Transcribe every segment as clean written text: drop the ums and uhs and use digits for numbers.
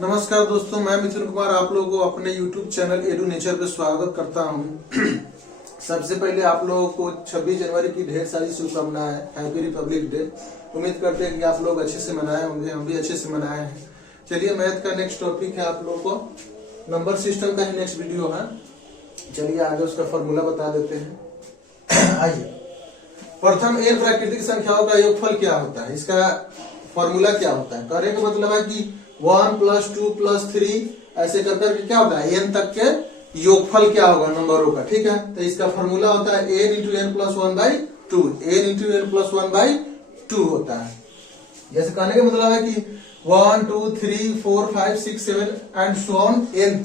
नमस्कार दोस्तों, मैं मिथुन कुमार आप लोगों को अपने YouTube चैनल एडू नेचर पे स्वागत करता हूं। सबसे पहले आप लोगों को 26 जनवरी की ढेर सारी शुभकामनाएं। Happy Republic day. उम्मीद करते हैं कि आप लोग अच्छे से मनाए होंगे, हम भी अच्छे से मनाए हैं। चलिए, मैथ का नेक्स्ट टॉपिक है आप लोगों को नंबर सिस्टम का ही नेक्स्ट वीडियो है। चलिए आगे उसका फॉर्मूला बता देते हैं। आइए, प्रथम n प्राकृतिक संख्याओं का योगफल क्या होता है, इसका फॉर्मूला क्या होता है। कहने का मतलब है कि 1 + 2 + 3 ऐसे कर करके क्या होता है, n तक के योगफल क्या होगा नंबरों का। ठीक है, तो इसका फॉर्मूला होता है n × n + 1/2। n × n + 1/2 होता है। जैसे कहने का मतलब है कि 1 2 3 4 5 6 7 एंड सो ऑन n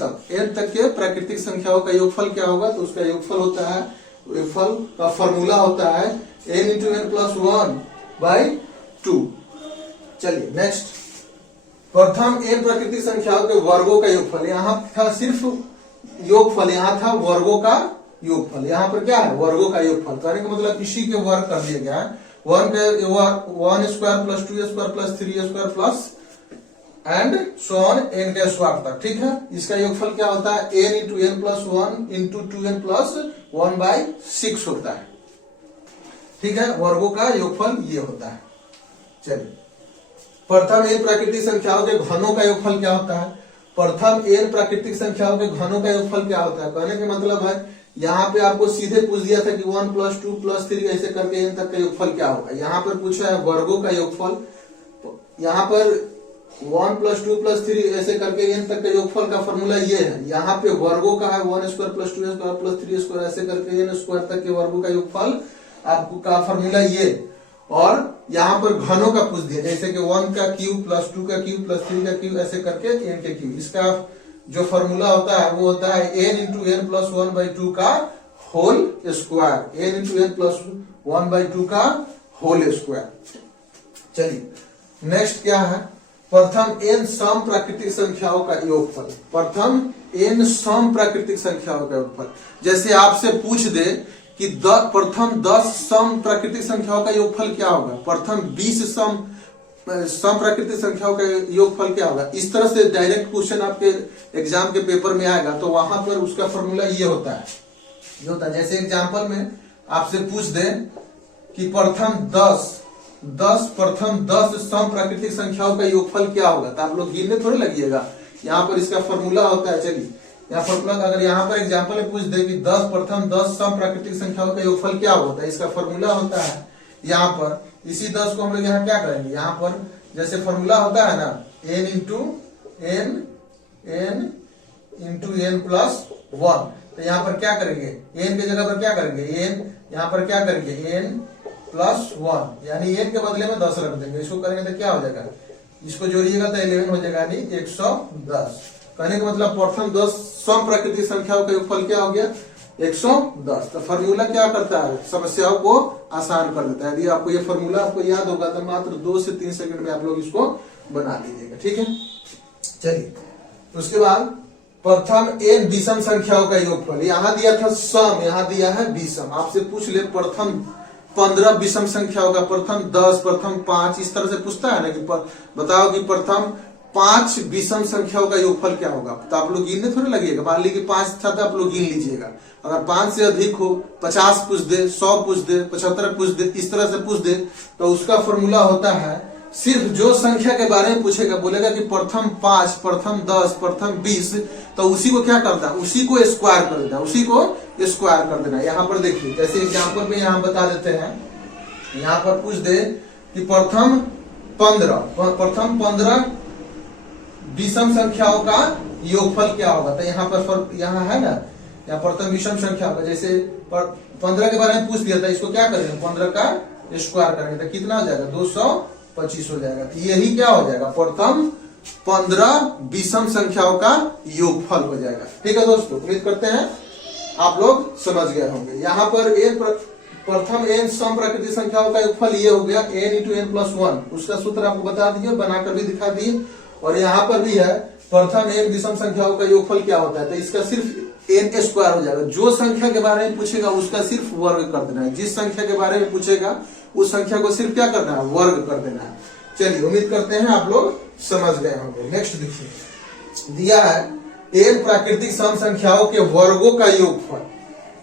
तक के प्राकृतिक संख्याओं का योगफल क्या होगा, तो उसका योगफल होता है, योगफल का फॉर्मूला होता है n × n + 1/2। चलिए नेक्स्ट, प्रथम n प्राकृतिक संख्याओं के वर्गों का योगफल। यहाँ था सिर्फ योगफल, यहाँ था वर्गों का योगफल। यहाँ पर क्या है, वर्गों का योगफल। कहने का मतलब इसी के वर्ग कर दिया गया है। 1² + 2² + 3² plus and so on n के स्क्वायर तक। ठीक है, इसका योगफल क्या होता है, n × n + 1 × 2n + 1/6 होता है। ठीक है, वर्गों का योगफल ये होता है। चलिए, प्रथम n प्राकृतिक संख्याओं के घनों का योगफल क्या होता है। प्रथम n प्राकृतिक संख्याओं के घनों का योगफल क्या होता है। कहने का मतलब है यहाँ पे आपको सीधे पूछ दिया था कि 1 + 2 + 3 ऐसे करके n तक का योगफल क्या होगा। यहाँ पर पूछा है वर्गों का योगफल। यहाँ पर 1 + 2 + 3 ऐसे करके n तक का योगफल का फॉर्मूला ये है। यहाँ पे वर्गों का है 1² + 2² + 3² ऐसे करके n स्क्वायर तक के वर्गों का योगफल आपको का फॉर्मूला ये। और यहाँ पर घनों का पूछ दिया, जैसे कि 1 का क्यूब + 2 का क्यूब + 3 का क्यूब ऐसे करके n के क्यूब। इसका जो फॉर्मूला होता है वो होता है n × n + 1/2 का होल स्क्वायर। n × n + 1/2 का होल स्क्वायर। चलिए नेक्स्ट क्या है, प्रथम n सम प्राकृतिक संख्याओं का योगफल। प्रथम n सम प्राकृतिक संख्याओं का योगफल। जैसे आपसे पूछ दे कि प्रथम 10 सम प्राकृतिक संख्याओं का योगफल क्या होगा, प्रथम 20 सम प्राकृतिक संख्याओं का योगफल क्या होगा। इस तरह से डायरेक्ट क्वेश्चन आपके एग्जाम के पेपर में आएगा, तो वहां पर उसका फॉर्मूला ये होता है। ये होता है जैसे एग्जाम्पल में आपसे पूछ दे कि प्रथम 10 सम प्राकृतिक संख्याओं का योगफल क्या होगा, तो आप लोग गिनने थोड़े लगिएगा। यहाँ पर इसका फॉर्मूला होता है। चलिए, यहाँ फॉर्मूला अगर यहाँ पर एग्जाम्पल में पूछ दे कि प्रथम 10 सम प्राकृतिक संख्याओं का योगफल क्या होता है, इसका फॉर्मूला होता है यहाँ पर। इसी 10 को हम लोग यहाँ क्या करेंगे, यहाँ पर जैसे फॉर्मूला होता है ना n × n + 1, तो यहाँ पर क्या करेंगे, n की जगह पर क्या करेंगे, n यहाँ पर क्या करेंगे n + 1, यानी n के बदले में 10 रख देंगे। इसको करेंगे तो क्या हो जाएगा, इसको जोड़िएगा तो 11 हो जाएगा, यानी 110। कहने का मतलब प्रथम 10 सम प्राकृतिक संख्याओं का योगफल क्या हो गया, 110। तो फॉर्मूला क्या करता है, समस्याओं को आसान कर देता है। यदि आपको ये फॉर्मूला आपको याद होगा तो मात्र 2 से 3 सेकंड में आप लोग इसको बना लीजिएगा। ठीक है, चलिए उसके बाद प्रथम n विषम संख्याओं का योगफल। यहाँ दिया था सम, यहाँ दिया है विषम। आपसे पूछ ले प्रथम 15 विषम संख्याओं का, प्रथम 10, प्रथम 5, इस तरह से पूछता है ना कि बताओ कि प्रथम 5 विषम संख्याओं का योगफल क्या होगा, तो आप लोग गिनने थोड़े लगिएगा। मान लीजिए 5 था तो आप लोग गिन लीजिएगा। अगर 5 से अधिक हो, 50 पूछ दे, 100 पूछ दे, 75 पूछ दे, इस तरह से पूछ दे, तो उसका फॉर्मूला होता है सिर्फ जो संख्या के बारे में पूछेगा, बोलेगा कि प्रथम 5, प्रथम 10, प्रथम 20, तो उसी को क्या करना है, उसी को स्क्वायर कर देना, उसी को स्क्वायर कर देना। यहाँ पर देखिए जैसे एग्जाम्पल में यहाँ बता देते हैं, यहाँ पर पूछ दे कि प्रथम 15 विषम संख्याओं का योगफल क्या होगा, तो यहाँ पर यहाँ है ना, यहाँ प्रथम विषम संख्या का जैसे 15 के बारे में पूछ दिया था, इसको क्या करेंगे 15 का स्क्वायर करेंगे तो कितना हो जाएगा, 225 हो जाएगा। तो यही क्या हो जाएगा, प्रथम 15 विषम संख्याओं का योगफल हो जाएगा। ठीक है दोस्तों, उम्मीद करते हैं आप लोग समझ गए होंगे। यहाँ पर प्रथम n सम प्राकृतिक संख्याओं का योगफल ये हो गया n × n + 1। उसका सूत्र आपको बता दिए, बनाकर भी दिखा दिए। और यहाँ पर भी है प्रथम n विषम संख्याओं का योगफल क्या होता है, तो इसका सिर्फ n स्क्वायर हो जाएगा। जो संख्या के बारे में पूछेगा उसका सिर्फ वर्ग कर देना है, जिस संख्या के बारे में पूछेगा उस संख्या को सिर्फ क्या करना है, वर्ग कर देना है। चलिए उम्मीद करते हैं आप लोग समझ गए होंगे। नेक्स्ट देखिए, दिया है n प्राकृतिक सम संख्याओं के वर्गों का योगफल,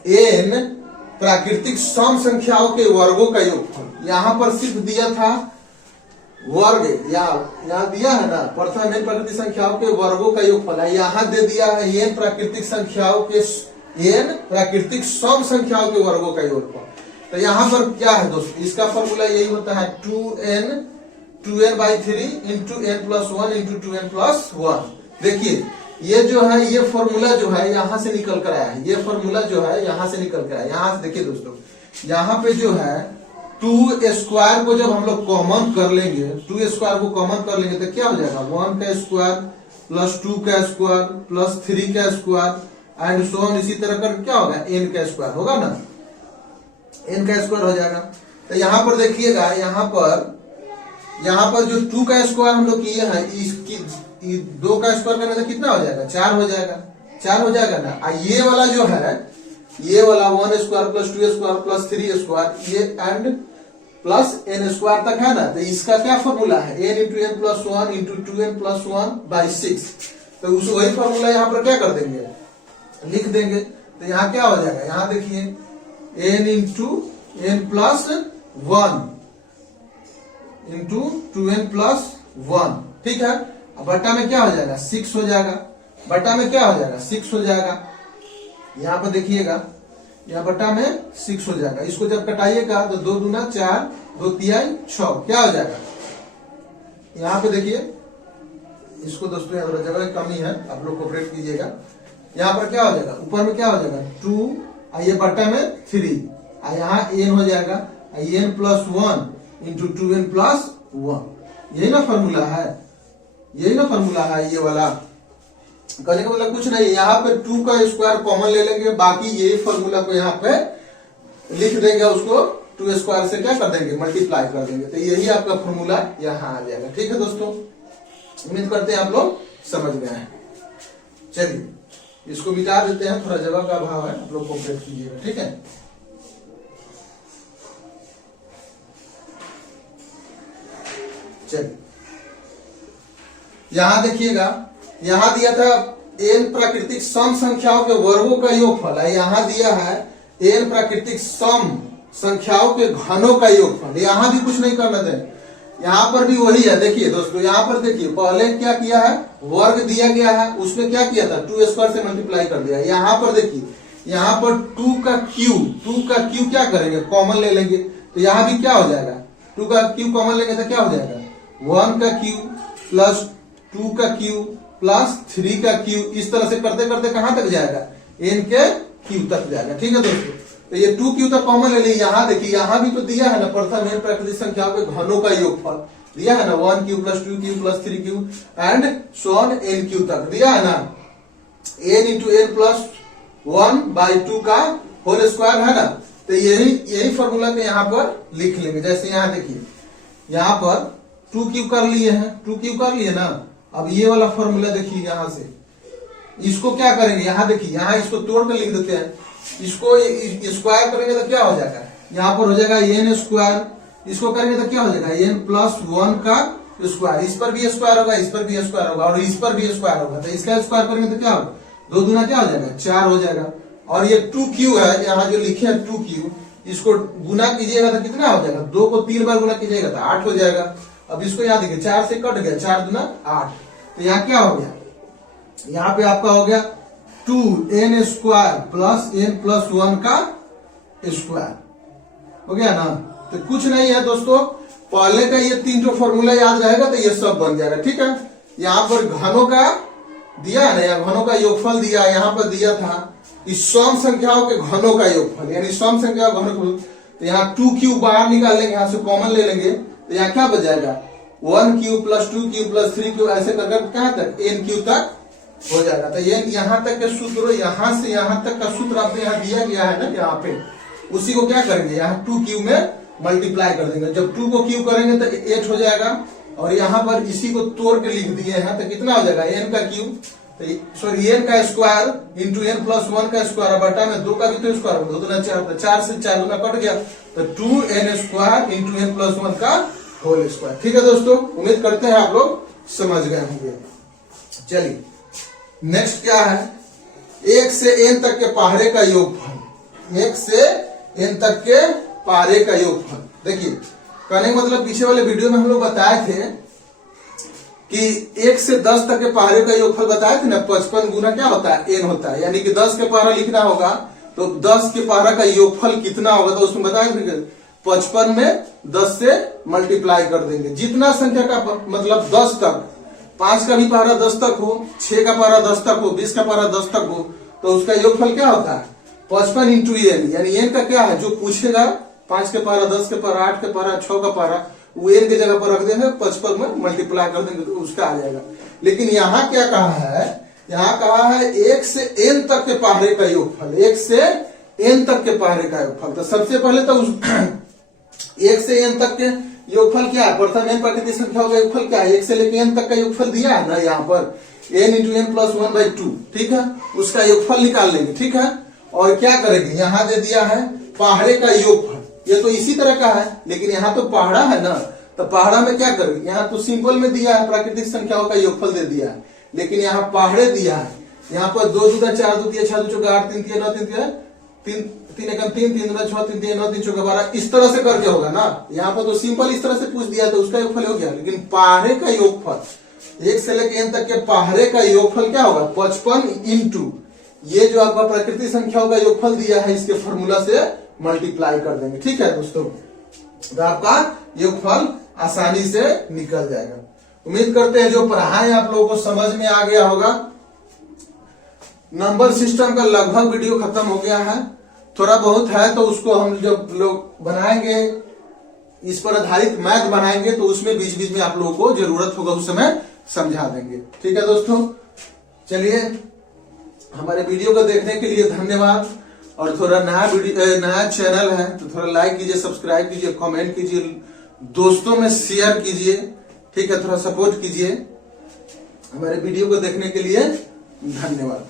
n प्राकृतिक सम संख्याओं के वर्गों का योगफल। यहां पर सिर्फ दिया था वर्ग, यहाँ दिया है ना प्रथम n प्राकृतिक संख्याओं के वर्गों का योगफल है, यहाँ दे दिया है n प्राकृतिक संख्याओं के n प्राकृतिक सम संख्याओं के वर्गों का योगफल। तो यहाँ पर क्या है दोस्तों, इसका फॉर्मूला यही होता है 2n/3 into n plus 1 into 2n plus 1। देखिए ये जो है, ये फॉर्मूला जो है यहाँ से निकल कर आया है, ये फॉर्मूला जो है यहाँ से निकल कर आया है। यहाँ से देखिए दोस्तों, यहाँ पे जो है 2 स्क्वायर को जब हम लोग कॉमन कर लेंगे, 2 स्क्वायर को कॉमन कर लेंगे तो क्या हो जाएगा, 1 का स्क्वायर प्लस 2 का स्क्वायर प्लस 3 का स्क्वायर एंड सो ऑन, इसी तरह कर क्या होगा, n का स्क्वायर होगा ना, n का स्क्वायर हो जाएगा। तो यहाँ पर देखिएगा, यहाँ पर जो 2 का स्क्वायर हम लोग किए हैं, इसकी 2 का स्क्वायर करने से कितना हो जाएगा, 4 हो जाएगा, 4 हो जाएगा ना। ये वाला जो है, ये वाला 1 square plus 2 square plus 3 square, ये एंड प्लस n स्क्वायर तक है ना। तो इसका क्या फॉर्मूला है, n into n plus 1 into 2n plus 1/6। तो उस वही फॉर्मूला यहाँ पर क्या कर देंगे, लिख देंगे। तो यहाँ क्या हो जाएगा, यहाँ देखिए n into n plus 1 into 2n plus 1, ठीक है। अब बट्टा में क्या हो जाएगा, 6 हो जाएगा, बट्टा में क्या हो जाएगा, 6 हो जाएगा। यहाँ पर देखिएगा, यहाँ बट्टा में 6 हो जाएगा। इसको जब कटाइएगा तो 2 दूना 4, 2 तिहाई 6, क्या हो जाएगा। यहाँ पे देखिए, इसको दोस्तों यहाँ पर जगह की कमी है, आप लोग कोऑपरेट कीजिएगा। यहाँ पर क्या हो जाएगा, ऊपर में क्या हो जाएगा 2, ये बट्टा में 3, यहाँ n हो जाएगा n plus 1 into 2n plus 1। यही ना फॉर्मूला है, यही ना फॉर्मूला है ये वाला। कहने का मतलब कुछ नहीं, यहाँ पे 2 का स्क्वायर कॉमन ले लेंगे, बाकी यही फॉर्मूला को यहाँ पे लिख देंगे, उसको 2 स्क्वायर से क्या कर देंगे, मल्टीप्लाई कर देंगे। तो यही आपका फॉर्मूला यहाँ आ जाएगा। ठीक है दोस्तों, उम्मीद करते हैं आप लोग समझ गए हैं। चलिए इसको मिटा देते हैं, थोड़ा जगह का अभाव है, आप लोग कोऑपरेट कीजिएगा, ठीक है। चलिए यहां देखिएगा, यहां दिया था n प्राकृतिक सम संख्याओं के वर्गों का योगफल है, यहां दिया है n प्राकृतिक सम संख्याओं के घनों का योगफल। यहां भी कुछ नहीं करना दें, यहां पर भी वही है। देखिए दोस्तों, यहां पर देखिए, पहले क्या किया है, वर्ग दिया गया है, उसमें क्या किया था, 2 स्क्वायर से मल्टीप्लाई कर दिया। यहां पर देखिए, यहां पर 2 का क्यू क्या करेंगे, कॉमन ले लेंगे। तो यहां भी क्या हो जाएगा, 2 का क्यू कॉमन लेंगे तो क्या हो जाएगा, 1 का क्यू प्लस 2 का क्यू प्लस 3 का क्यू। इस तरह से करते करते कहां तक जाएगा, n के क्यू तक जाएगा। ठीक है दोस्तों, तो ये 2 क्यू तक कॉमन ले ली। यहाँ देखिए, यहाँ भी तो दिया है ना, प्रथम n प्राकृतिक संख्याओं के घनों का योगफल दिया है ना, 1 Q plus 2 Q plus 3 Q and so on n Q तक दिया है ना। n इंटू n प्लस 1/2 का होल स्क्वायर है ना। तो यही फॉर्मूला को यहाँ पर लिख लेंगे। जैसे यहाँ देखिए, यहाँ पर 2 क्यू कर लिए हैं, 2 क्यू कर लिए ना। अब ये वाला फॉर्मूला देखिए, यहाँ से इसको क्या करेंगे, यहाँ देखिए, यहाँ इसको तोड़ कर लिख देते हैं। इसको स्क्वायर करेंगे तो क्या हो जाएगा, यहाँ पर हो जाएगा n स्क्वायर, इसको करेंगे तो क्या हो जाएगा, n प्लस 1 का स्क्वायर। इस पर भी स्क्वायर होगा, इस पर भी स्क्वायर होगा और इस पर भी स्क्वायर होगा। तो इसका स्क्वायर करेंगे तो क्या होगा, 2 दूना क्या हो जाएगा, 4 हो जाएगा। और ये 2 क्यू है, यहाँ जो लिखे हैं 2 क्यू, इसको गुना कीजिएगा तो कितना हो जाएगा, 2 को 3 बार गुना कीजिएगा तो 8 हो जाएगा। अब इसको यहाँ देखिए, 4 से कट गया, 4 दूना 8। तो यहाँ क्या हो गया, यहाँ पे आपका हो गया 2n square plus n plus 1 का स्क्वायर हो गया ना। तो कुछ नहीं है दोस्तों, पहले का ये 3 फॉर्मूला याद रहेगा तो ये सब बन जाएगा। ठीक है, यहाँ पर घनों का दिया है ना, यहाँ घनों का योगफल दिया, यहाँ पर दिया था इस सम संख्याओं के घनों का योगफल, यानी सम संख्या घनों। तो यहाँ 2 क्यू बाहर निकाल लेंगे, यहाँ से कॉमन ले लेंगे। तो यहाँ क्या बच जाएगा, 1 Q plus 2 Q plus 3 Q, ऐसे करके कहां तक, n क्यू तक हो जाएगा। तो ये यहाँ तक के सूत्र, यहाँ से यहाँ तक का सूत्र आपको यहाँ दिया गया है ना, यहाँ पे उसी को क्या करेंगे, यहाँ 2 क्यू में मल्टीप्लाई कर देंगे। जब 2 को क्यू करेंगे तो 8 हो जाएगा। और यहाँ पर इसी को तोड़ के लिख दिए हैं, तो कितना हो जाएगा, n का क्यू, सॉरी n का स्क्वायर इंटू n प्लस 1 का स्क्वायर, बटा में 2 का भी तो स्क्वायर, 2 दूना 4, तो 4 से 4 दूना कट गया, तो 2n square into n plus 1 का होल स्क्वायर। ठीक है दोस्तों, उम्मीद करते हैं आप लोग समझ गए होंगे। चलिए नेक्स्ट क्या है, 1 से n तक के पहाड़े का योगफल, 1 से n तक के पहाड़े का योगफल। देखिए कहने का मतलब पीछे वाले वीडियो में हम लोग बताए थे कि 1 से 10 तक के पहाड़े का योगफल बताए थे ना, 55 गुना क्या होता है, n होता है। यानी कि 10 के पहाड़ा लिखना होगा तो 10 के पहाड़ा का योगफल कितना होगा, तो उसमें बताया थे 55 में 10 से मल्टीप्लाई कर देंगे। जितना संख्या का मतलब 10 तक, 5 का भी पहाड़ा 10 तक हो, 6 का पहाड़ा 10 तक हो, 20 का पहाड़ा 10 तक हो, तो उसका योगफल क्या होता है 55 इंटू n। यानी n का क्या है, जो पूछेगा 5 के पहाड़ा, 10 के पहाड़ा, 8 के पहाड़ा, 6 का पहाड़ा, वो n के जगह पर रख देंगे, 55 में मल्टीप्लाई कर देंगे तो उसका आ जाएगा। लेकिन यहाँ क्या कहा है, यहाँ कहा है 1 से n तक के पहाड़े का योगफल, 1 से n तक के पहाड़े का योगफल। तो सबसे पहले तो 1 से n तक के योगफल क्या है, प्रथम n प्राकृतिक संख्या का योगफल क्या है, 1 से लेकर n तक का योगफल दिया है ना यहाँ पर, n इंटू n प्लस 1/2, ठीक है, उसका योगफल निकाल लेंगे, ठीक है। और क्या करेंगे, यहाँ दे दिया है पहाड़े का योगफल, ये तो इसी तरह का है, लेकिन यहाँ तो पहाड़ा है ना, तो पहाड़ा में क्या करेंगे, यहाँ तो सिंपल में दिया है प्राकृतिक संख्याओं का योगफल दे दिया है, लेकिन यहाँ पहाड़े दिया है। यहाँ पर 2 दूना 4 2 3 6 2 8 3 3 9 3 3 3 1 3 3 2 6 3 3 9 3 4 12, इस तरह से करके होगा ना। यहाँ पर तो सिंपल इस तरह से पूछ दिया तो उसका योगफल हो गया, लेकिन पहाड़े का योगफल 1 से लेकर n तक के पहाड़े का योगफल क्या होगा 55 इंटू ये जो आपका प्राकृतिक संख्याओं का योगफल दिया है, इसके फॉर्मूला से मल्टीप्लाई कर देंगे, ठीक है दोस्तों। तो आपका योगफल आसानी से निकल जाएगा। उम्मीद करते हैं जो पढ़ाएं आप लोगों को समझ में आ गया होगा। नंबर सिस्टम का लगभग वीडियो खत्म हो गया है, थोड़ा बहुत है तो उसको हम जब लोग बनाएंगे, इस पर आधारित मैथ बनाएंगे तो उसमें बीच बीच में आप लोगों को जरूरत होगा उस समय समझा देंगे, ठीक है दोस्तों। चलिए, हमारे वीडियो को देखने के लिए धन्यवाद। और थोड़ा नया चैनल है तो थोड़ा लाइक कीजिए, सब्सक्राइब कीजिए, कमेंट कीजिए, दोस्तों में शेयर कीजिए, ठीक है, थोड़ा सपोर्ट कीजिए। हमारे वीडियो को देखने के लिए धन्यवाद।